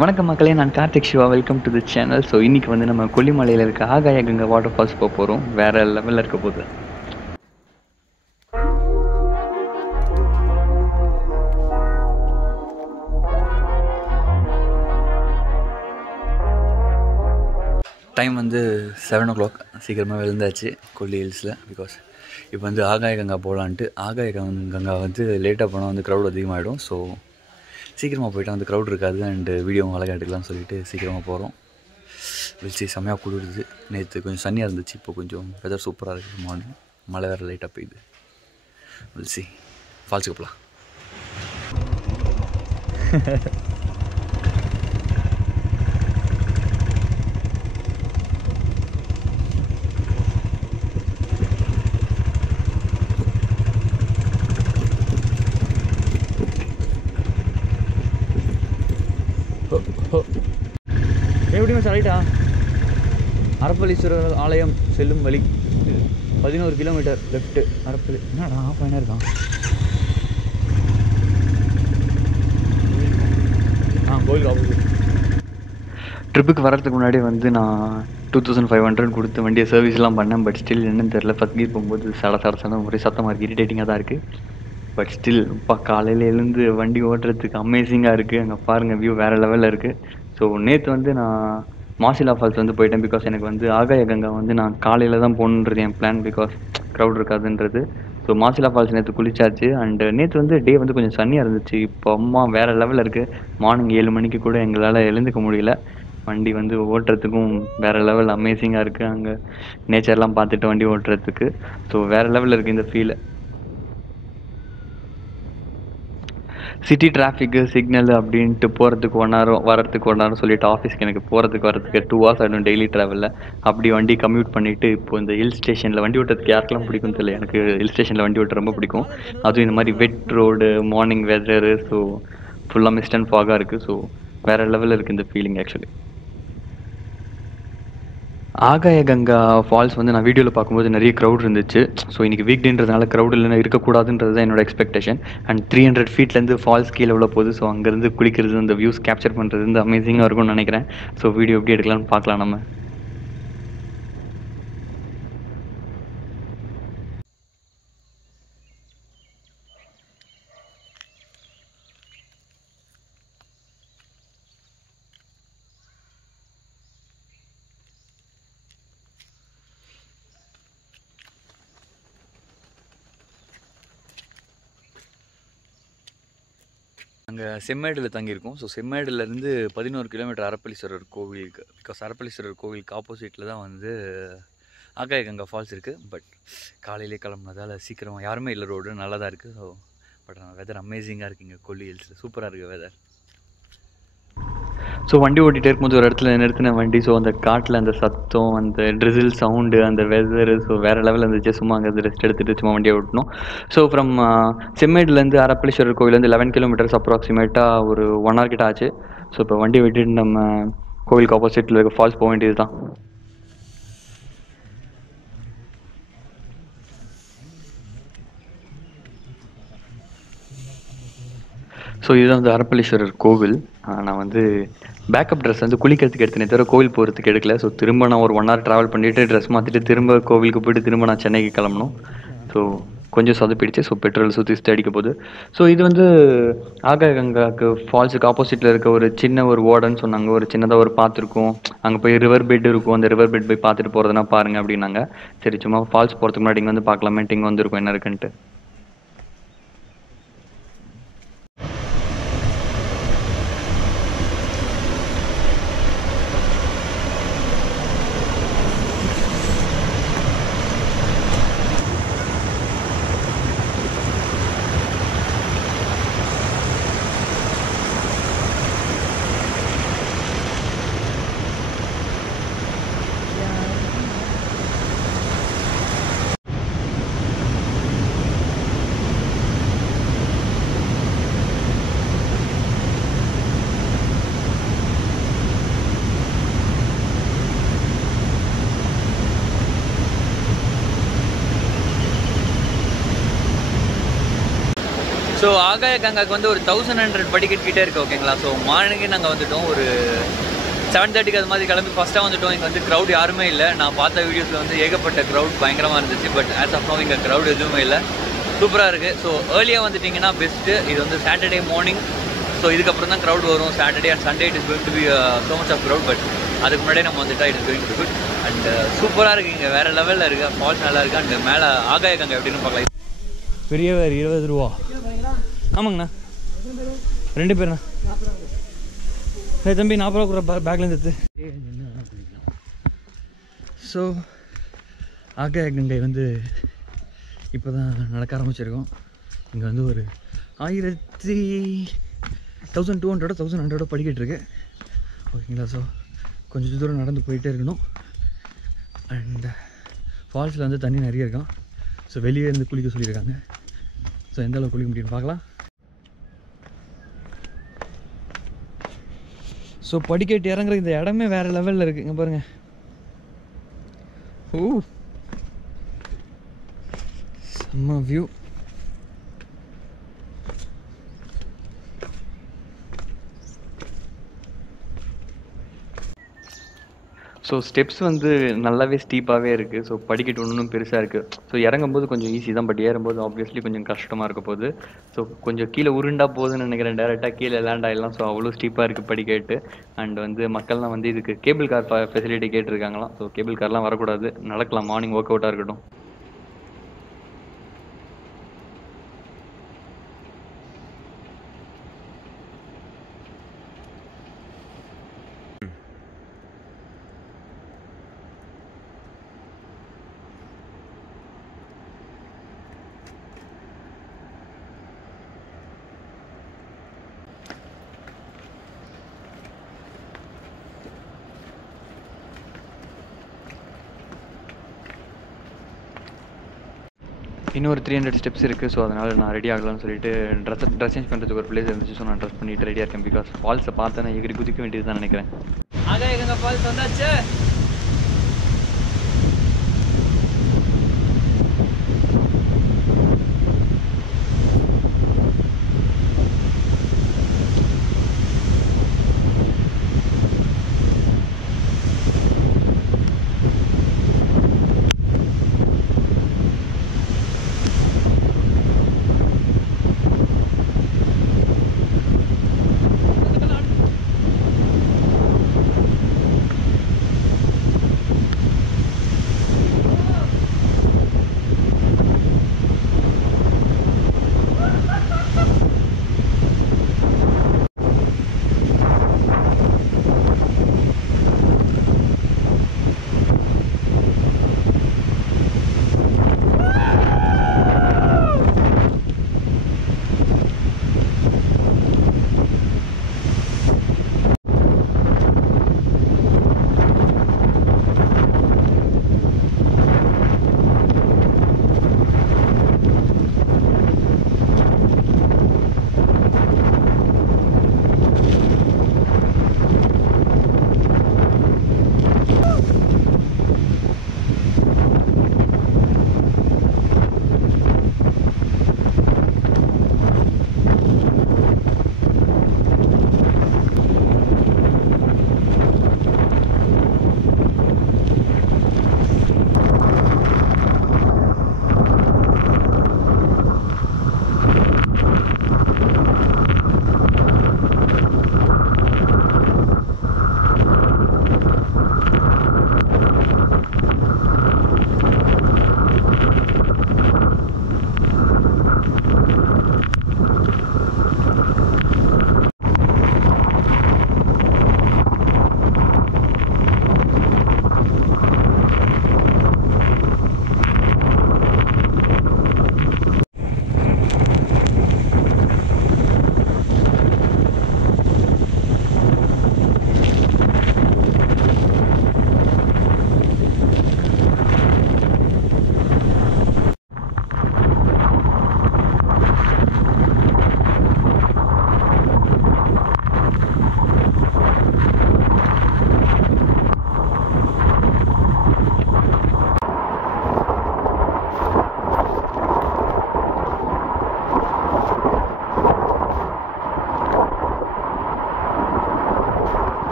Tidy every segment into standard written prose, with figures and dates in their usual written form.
வணக்கம் மக்களே, நான் Karthik Siva. Welcome to the channel. So இன்னைக்கு வந்து நம்ம கொல்லிமலையில் இருக்க ஆகாய கங்கா வாட்டர் ஃபால்ஸ் போக போகிறோம். வேற லெவலில் இருக்க போகுது. டைம் வந்து 7 o'clock. சீக்கிரமாக எழுந்தாச்சு கொல்லி ஹில்ஸில். பிகாஸ் இப்போ வந்து ஆகாய கங்கா போகலான்ட்டு. ஆகாய கங்கா வந்து லேட்டாக போனால் வந்து க்ரௌட் அதிகமாகிடும். ஸோ சீக்கிரமாக போயிட்டால் வந்து க்ரௌட் இருக்காது அண்டு வீடியோவும் அழகாக எடுக்கலாம்னு சொல்லிட்டு சீக்கிரமாக போகிறோம். வெளிச்சி செம்மையாக குளிருது. நேற்று கொஞ்சம் சன்னியாக இருந்துச்சு, இப்போ கொஞ்சம் வெதர் சூப்பராக இருக்குது. மார்னிங் மழை வேறு லைட்டாக பெய்யுது. வெளிச்சி ஃபால்ஸுக்கு போகலாம். எப்படிமா சரிட்டா? அரப்பளீஸ்வரர் ஆலயம் செல்லும் வழி 11 கிலோமீட்டர் லெஃப்ட்டு. அரப்பள்ளி என்னடா பையனாக இருக்கான். கோயில் ஆப்போசிட். ட்ரிப்புக்கு வர்றதுக்கு முன்னாடி வந்து நான் 2500 கொடுத்து வண்டியை சர்வீஸ்லாம் பண்ணேன். பட் ஸ்டில் என்னன்னு தெரில, ஃபஸ்ட் கீர் போகும்போது சட ஒரே சத்தமாக இருக்குது. இரிட்டேட்டிங்காக தான் இருக்குது. பட் ஸ்டில் இப்போ காலையில் எழுந்து வண்டி ஓட்டுறதுக்கு அமேசிங்காக இருக்குது. அங்கே பாருங்கள், வியூ வேறு லெவலில் இருக்குது. ஸோ நேற்று வந்து நான் மாசிலா ஃபால்ஸ் வந்து போயிட்டேன். பிகாஸ் எனக்கு வந்து ஆகாய கங்கா வந்து நான் காலையில் தான் போகணுன்றது என் பிளான். பிகாஸ் க்ரௌட் இருக்காதுன்றது. ஸோ மாசிலா ஃபால்ஸ் நேற்று குளிச்சாச்சு. அண்டு நேற்று வந்து டே வந்து கொஞ்சம் சன்னியாக இருந்துச்சு. இப்போ அம்மா வேறு லெவலில் இருக்குது. மார்னிங் 7 மணிக்கு கூட எங்களால் எழுந்துக்க முடியல. வண்டி வந்து ஓட்டுறதுக்கும் வேறு லெவல் அமேசிங்காக இருக்குது. அங்கே நேச்சர்லாம் பார்த்துட்டு வண்டி ஓட்டுறதுக்கு ஸோ வேறு லெவலில் இருக்குது இந்த ஃபீல். சிட்டி டிராஃபிக்கு சிக்னல் அப்படின்ட்டு போகிறதுக்கு 1 hour, வரத்துக்கு 1 hour சொல்லிவிட்டு ஆஃபீஸ்க்கு எனக்கு போகிறதுக்கு வரதுக்கு 2 hours ஆகிடும் டெய்லி ட்ராவலில். அப்படி வண்டி கம்யூட் பண்ணிவிட்டு இப்போ இந்த ஹில் ஸ்டேஷனில் வண்டி ஓட்டுறதுக்கு யாருக்கெல்லாம் பிடிக்கும்னு தெரியல, எனக்கு ஹில் ஸ்டேஷனில் வண்டி ஓட்ட ரொம்ப பிடிக்கும். அதுவும் இந்த மாதிரி வெட் ரோடு, மார்னிங் வெதரு, ஸோ ஃபுல்லாக மிஸ்ட் அண்ட் ஃபாகாக இருக்குது. ஸோ வேறு லெவலில் இருக்குது இந்த ஃபீலிங் ஆக்சுவலி. ஆகாய கங்கா ஃபால்ஸ் வந்து நான் வீடியோவில் பார்க்கும்போது நிறைய க்ரௌட் இருந்துச்சு. ஸோ இன்றைக்கி வீக்டேன்றதுனால க்ரௌட் இல்லைன்னா இருக்கக்கூடாதுன்றது தான் என்னோட எக்ஸ்பெக்டேஷன். அண்ட் 300 ஃபீட்லேருந்து ஃபால்ஸ் கீழே உள்ள போகுது. ஸோ அங்கேருந்து குளிக்கிறது, அந்த வியூஸ் கேப்சர் பண்ணுறது வந்து அமேசிங்காக இருக்கும்னு நினைக்கிறேன். ஸோ வீடியோ எப்படி எடுக்கலாம்னு பார்க்கலாம் நம்ம. அங்கே செம்மேடில் தங்கியிருக்கோம். ஸோ செம்மேடிலேருந்து 11 கிலோமீட்டர் அரப்பளீஸ்வரர் கோவில் இருக்குது. பிகாஸ் அரப்பளீஸ்வரர் கோவிலுக்கு ஆப்போசிட்டில் தான் வந்து ஆகாய கங்கா ஃபால்ஸ் இருக்குது. பட் காலையிலே கிளம்புனதால் சீக்கிரமாக யாருமே இல்லை, ரோடு நல்லா தான் இருக்குது. ஸோ பட் வெதர் அமேசிங்காக இருக்குது இங்கே கொல்லி ஹில்ஸில். சூப்பராக இருக்குது வெதர். ஸோ வண்டி ஓட்டிகிட்டே இருக்கும்போது ஒரு இடத்துல நிறுத்தின வண்டி. ஸோ அந்த காட்டில் அந்த சத்தம், அந்த ட்ரிசில் சவுண்டு, அந்த வெதரு, ஸோ வேறு லெவலில் இருந்துச்சு. சும்மா அங்கே ரெஸ்ட் எடுத்துகிட்டு சும்மா வண்டியை ஓட்டணும். ஸோ ஃப்ரம் செம்மேட்லேருந்து அரப்பளீஸ்வரர் கோவிலேருந்து 11 கிலோமீட்டர்ஸ் அப்ராக்சிமேட்டாக ஒரு 1 hour கிட்ட ஆச்சு. ஸோ இப்போ வண்டியை விட்டுட்டு நம்ம கோவிலுக்கு ஆப்போசிட்டில் இருக்க ஃபால்ஸ் போக வேண்டியது தான். ஸோ இதுதான் வந்து அரப்பளீஸ்வரர் கோவில். நான் வந்து பேக்கப் ட்ரெஸ் வந்து குளிக்கிறதுக்கு எடுத்தேனே தவிர கோவில் போகிறதுக்கு எடுக்கல. ஸோ திரும்ப நான் ஒரு 1 hour ட்ராவல் பண்ணிவிட்டு ட்ரெஸ் மாற்றிட்டு திரும்ப கோவிலுக்கு போய்ட்டு திரும்ப நான் சென்னைக்கு கிளம்பணும். ஸோ கொஞ்சம் சொதப்பிடுச்சு. ஸோ பெட்ரோல் சுற்றி அடிக்க போகுது. ஸோ இது வந்து ஆகாய கங்காவுக்கு ஃபால்ஸுக்கு ஆப்போசிட்டில் இருக்க ஒரு சின்ன ஒரு ஓடன்னு சொன்னாங்க. ஒரு சின்னதாக ஒரு பார்த்துருக்கோம். அங்கே போய் ரிவர் பெட் இருக்கும். அந்த ரிவர் பெட் போய் பார்த்துட்டு போகிறதுனா பாருங்கள் அப்படின்னாங்க. சரி, சும்மா ஃபால்ஸ் போகிறதுக்கு முன்னாடி இங்கே வந்து பார்க்கலாமேட்டு இங்கே வந்துருக்கும் என்ன இருக்குன்ட்டு. ஸோ ஆகாய கங்காக்கு வந்து ஒரு 1100 படிக்கட் கிட்டே இருக்குது ஓகேங்களா. ஸோ மார்னிங்கே நாங்கள் வந்துவிட்டோம் ஒரு 7:30க்கு அது மாதிரி கிளம்பி ஃபஸ்ட்டாக வந்துவிட்டோம். இங்கே வந்து க்ரௌட் யாருமே இல்லை. நான் பார்த்த வீடியோஸில் வந்து ஏகப்பட்ட க்ரௌட் பயங்கரமாக இருந்துச்சு. பட் ஆஸ் ஆஃப் நோ இங்கே க்ரௌட் எதுவுமே இல்லை. சூப்பராக இருக்குது. ஸோ ஏர்லியாக வந்துட்டிங்கன்னா பெஸ்ட்டு. இது வந்து சாட்டர்டே மார்னிங். ஸோ இதுக்கப்புறம் தான் க்ரௌட் வரும். Saturday and Sunday it is going to be so much of crowd. But அதுக்கு முன்னாடியே நம்ம வந்துட்டா it is going to good. And சூப்பராக இருக்குது. இங்கே வேறு லெவலில் இருக்குது. ஃபால்ஸ் நல்லா இருக்குது. அண்ட் மேலே ஆகாய கங்கை எப்படின்னு பார்க்கலாம். பெரியவர் 20 ரூபா. ஆமாங்கண்ணா 2 பேர்ண்ணா. தம்பி 40 ரூபா கூட பேக்லேருந்து எடுத்து. ஸோ ஆகாய கங்கை வந்து இப்போ தான் நடக்க ஆரம்பிச்சிருக்கோம். இங்கே வந்து ஒரு 1200 படிக்கிட்டு இருக்கு ஓகேங்களா. ஸோ கொஞ்சம் தூரம் நடந்து போயிட்டே இருக்கணும். அண்ட் ஃபால்ஸில் வந்து தண்ணி நிறைய இருக்கும். ஸோ வெளியே இருந்து குளிக்க சொல்லியிருக்காங்க. ஸோ எந்த அளவுக்கு குளிக்க முடியும்னு பார்க்கலாம். ஸோ படிக்கட்டு இறங்குற இந்த இடமே வேறு லெவலில் இருக்குது. இங்கே பாருங்கள். ஓ செம்ம வியூ. ஸோ ஸ்டெப்ஸ் வந்து நல்லாவே ஸ்டீப்பாகவே இருக்குது. ஸோ படிக்கட்டு ஒன்றும் பெருசாக இருக்குது. ஸோ இறங்கும்போது கொஞ்சம் ஈஸி தான். பட் ஏறும்போது ஆப்வியஸ்லி கொஞ்சம் கஷ்டமாக இருக்க போகுது. ஸோ கொஞ்சம் கீழே உருண்டா போகுதுன்னு நினைக்கிறேன். டேரெக்டாக கீழே லேண்ட் ஆகிடலாம். ஸோ அவ்வளோ ஸ்டீப்பாக இருக்குது படிக்கட்டு. அண்ட் வந்து மக்கள்லாம் வந்து இதுக்கு கேபிள் கார் ஃபெசிலிட்டி கேட்டிருக்காங்களாம். ஸோ கேபிள் கார்லாம் வரக்கூடாது, நடக்கலாம். மார்னிங் ஒர்க் அவுட்டாக இருக்கட்டும். இன்னொரு 300 ஸ்டெப்ஸ் இருக்குது. ஸோ அதனால் நான் ரெடி ஆகலாம்னு சொல்லிட்டு ட்ரெஸ் சேஞ்ச் பண்ணுறதுக்கு ஒரு பிளேஸ் இருந்துச்சு. ஸோ நான் ட்ரெஸ் பண்ணிட்டு ரெடியாக இருக்கேன். பிகாஸ் ஃபால்ஸை பார்த்து நான் எகிரி குதிக்க வேண்டியது தான் நினைக்கிறேன். ஆகாய கங்கை ஃபால்ஸ் வந்தாச்சு.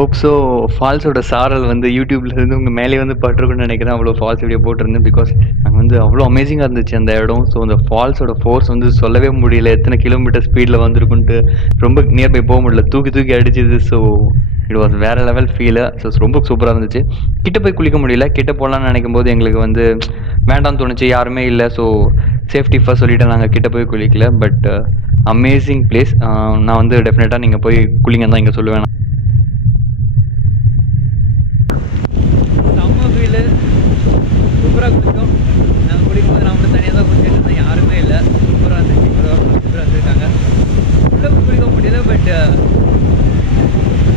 Hope so. ஃபால்ஸோட சாரல் வந்து யூடியூப்ல இருந்து உங்க மேலே வந்து பட்டிருக்கும்னு நினைக்கிறேன். அவ்வளோ ஃபால்ஸ் வீடியோ போட்டிருந்தேன். பிகாஸ் நாங்க வந்து அவ்வளோ அமேசிங்கா இருந்துச்சு அந்த இடம். ஸோ அந்த ஃபால்ஸோட ஃபோர்ஸ் வந்து சொல்லவே முடியல. எத்தனை கிலோமீட்டர் ஸ்பீட்ல வந்திருக்குன்ட்டு ரொம்ப நியர்பை போக முடியல. தூக்கி தூக்கி அடிச்சுது. ஸோ இட் வாஸ் வேற லெவல் ஃபீலு. ஸோ ரொம்ப சூப்பராக இருந்துச்சு. கிட்ட போய் குளிக்க முடியல. கிட்ட போகலான்னு நினைக்கும் போது எங்களுக்கு வந்து வேண்டாம்னு தோணுச்சு. யாருமே இல்லை. ஸோ சேஃப்டி ஃபர்ஸ்ட் சொல்லிட்டு நாங்கள் கிட்ட போய் குளிக்கல. But amazing place. நான் வந்து டெஃபினட்டாக நீங்கள் போய் குளிங்கன்னு தான் இங்கே சொல்லுவேன். ஃபீலு சூப்பராக குளிக்கும். நாங்கள் குளிக்கும்போது நான் மட்டும் தனியாக தான் குளிச்சுட்டு இருந்தேன். யாருமே இல்லை. சூப்பராக இருந்துச்சு. சூப்பராக வந்துருக்காங்க. உள்ளே குளிக்க முடியல. பட்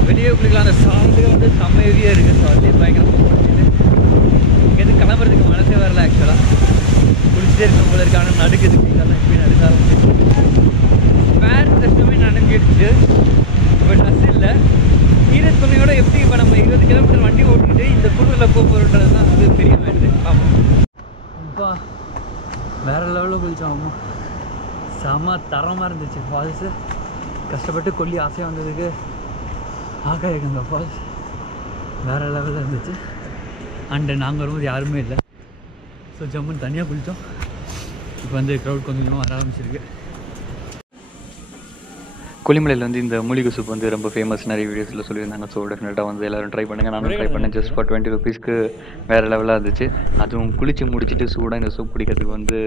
வெளியே குளிக்கலாம். அந்த சாரத்துக்கு வந்து செம்ம ஹெவியாக இருக்குது. ஸோ அதுலேயே பயங்கரமாக குளிச்சுட்டு இங்கேருந்து கிளம்புறதுக்கு மனசே வரல. ஆக்சுவலாக குளிச்சுட்டே இருக்க போல இருக்கு. ஆனால் நடுக்குது. இதெல்லாம் இப்படி நடுக்க ஆரம்பிச்சு. பேண்ட் தட்டுமே நனைஞ்சிடுச்சு. இப்போ ட்ரெஸ் இல்லை. ஈரத் துணியோட எப்படி இப்போ நம்ம 20 கிலோமீட்டர் வண்டி ஓட்டிக்கிட்டு இந்த குளிரில் போகிறோன்றது தான் வந்து தெரிய வேண்டியது. ஆமாம், அப்பா வேறு லெவலில் குளித்தோம். ஆமாம், செம தரமாக இருந்துச்சு ஃபால்ஸு. கஷ்டப்பட்டு கொல்லி ஆசையாக வந்ததுக்கு ஆகாயகங்கா ஃபால்ஸ் வேறு லெவலில் இருந்துச்சு. அண்டு நாங்கள் வரும்போது யாருமே இல்லை. ஸோ ஜம்முன்னு தனியாக குளித்தோம். இப்போ வந்து க்ரௌட் கொஞ்சம் கொஞ்சமாக வர ஆரம்பிச்சிருக்கு. கொல்லிமலையில் வந்து இந்த மூலிகை சூப் வந்து ரொம்ப ஃபேமஸ். நிறைய வீடியோஸில் சொல்லியிருந்தாங்க. ஸோ டெஃபினட்டாக வந்து எல்லோரும் ட்ரை பண்ணுங்கள். நானும் ட்ரை பண்ணேன். ஜஸ்ட் ஃபார் 20 ருபீஸ்க்கு வேறு லெவலாக இருந்துச்சு. அதுவும் குளித்து முடிச்சுட்டு சூடாக இந்த சூப் குடிக்கிறதுக்கு வந்து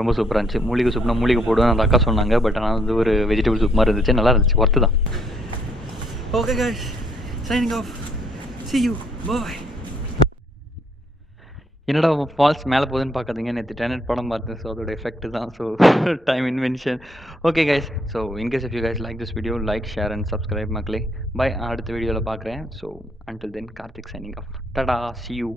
ரொம்ப சூப்பராக இருந்துச்சு. மூலிகை சூப்னா மூலிகை போடுவேன் அந்த அக்கா சொன்னாங்க. பட் ஆனால் வந்து ஒரு வெஜிடபிள் சூப் மாதிரி இருந்துச்சு. நல்லா இருந்துச்சு. ஒர்த்து தான். Okay guys, signing off. See you. Bye. என்னடா ஃபால்ஸ் மேலே போகுதுன்னு பார்க்காதீங்க. நேற்று டெனட் படம் பார்த்தேன். ஸோ அதோட எஃபெக்ட் தான். So time invention. Okay guys, so in case if you guys like this video, like, share and subscribe மக்களே. பை. அடுத்த வீடியோவில் பார்க்குறேன். So until then, Karthik signing off. டடா, see you.